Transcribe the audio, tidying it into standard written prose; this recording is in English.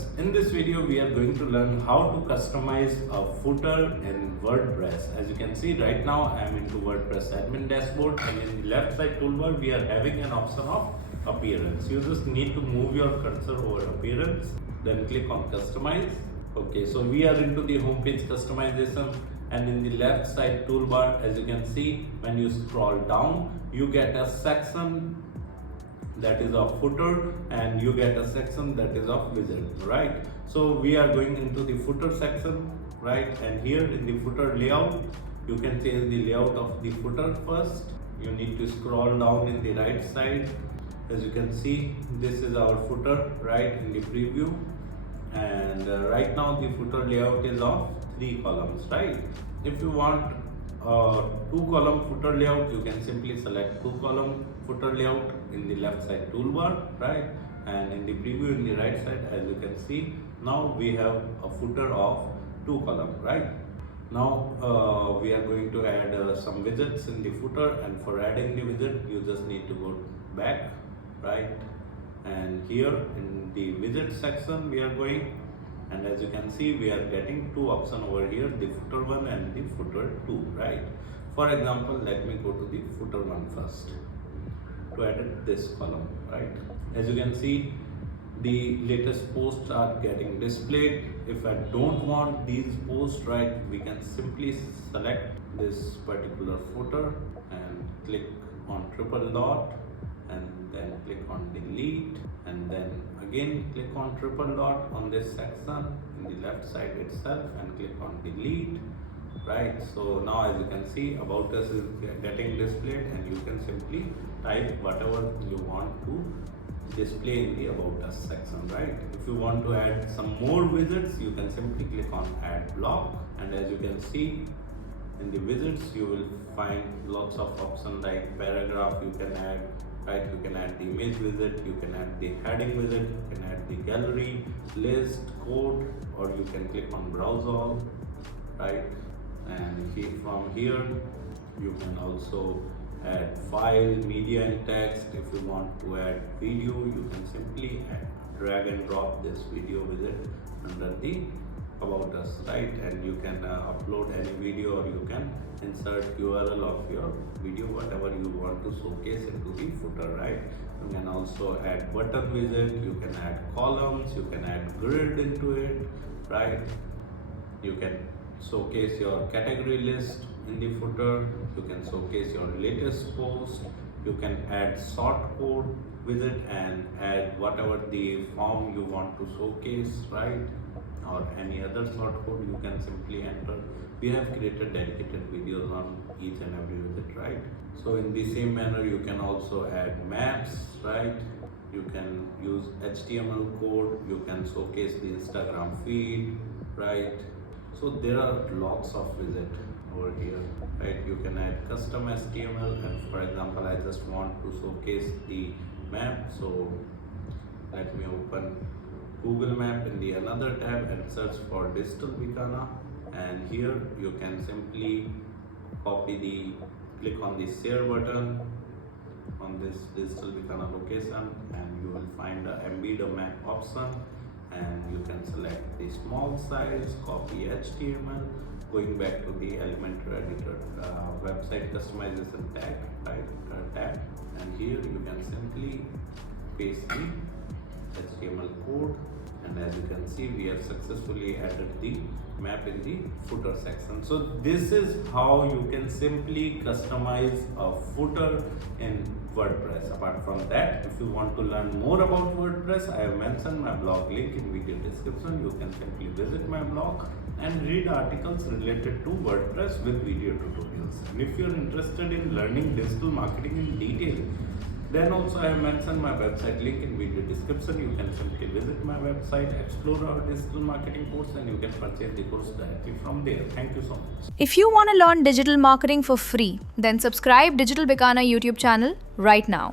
friends, in this video we are going to learn how to customize a footer in WordPress. As you can see right now I am into WordPress admin dashboard, and in the left side toolbar we are having an option of appearance. You just need to move your cursor over appearance, then click on customize. Okay, so we are into the homepage customization, and in the left side toolbar, as you can see, when you scroll down you get a section that is of footer and you get a section that is of widget, right? So we are going into the footer section, right? And here in the footer layout, you can change the layout of the footer first. You need to scroll down in the right side. As you can see, this is our footer, right, in the preview. And right now the footer layout is of 3 columns, right? If you want 2-column footer layout, you can simply select 2-column footer layout in the left side toolbar, right? And in the preview in the right side, as you can see, now we have a footer of 2 column, right? Now we are going to add some widgets in the footer, and for adding the widget you just need to go back, right? And here in the widget section we are going, and as you can see we are getting 2 options over here, the footer 1 and the footer 2, right? For example, let me go to the footer 1 first to edit this column, right? As you can see, the latest posts are getting displayed. If I don't want these posts, right, we can simply select this particular footer and click on triple dot, and then click on delete, and then again click on triple dot on this section in the left side itself and click on delete, right? So now as you can see, about us is getting displayed, and you can simply type whatever you want to display in the about us section, right? If you want to add some more widgets, you can simply click on add block, and as you can see in the widgets you will find lots of options like paragraph you can add, right? You can add the image widget, you can add the heading widget, you can add the gallery, list, code, or you can click on browse all, right? And from here you can also add file, media and text. If you want to add video, you can simply drag and drop this video widget under the about us, right? And you can upload any video, or you can insert URL of your video, whatever you want to showcase into the footer, right? You can also add button widget, you can add columns, you can add grid into it, right? You can showcase your category list in the footer, you can showcase your latest post, you can add short code widget and add whatever the form you want to showcase, right? Or any other short code you can simply enter. We have created dedicated videos on each and every widget, right? So in the same manner you can also add maps, right? You can use HTML code, you can showcase the Instagram feed, right? So there are lots of widgets over here, right? You can add custom HTML, and for example I just want to showcase the map, so let me open Google Map in the another tab and search for digital Bikana, and here you can simply click on the share button on this digital Bikana location, and you will find the embed a map option, and you can select the small size, copy HTML, going back to the Elementor editor website customization tag, right, tab, and here you can simply paste the HTML code, and as you can see we have successfully added the map in the footer section. So this is how you can simply customize a footer in WordPress. Apart from that, if you want to learn more about WordPress, I have mentioned my blog link in video description. You can simply visit my blog and read articles related to WordPress with video tutorials. And if you're interested in learning digital marketing in detail, then also I have mentioned my website link in video description. You can simply visit my website, explore our digital marketing course, and you can purchase the course directly from there. Thank you so much. If you want to learn digital marketing for free, then subscribe Digital Bikana YouTube channel right now.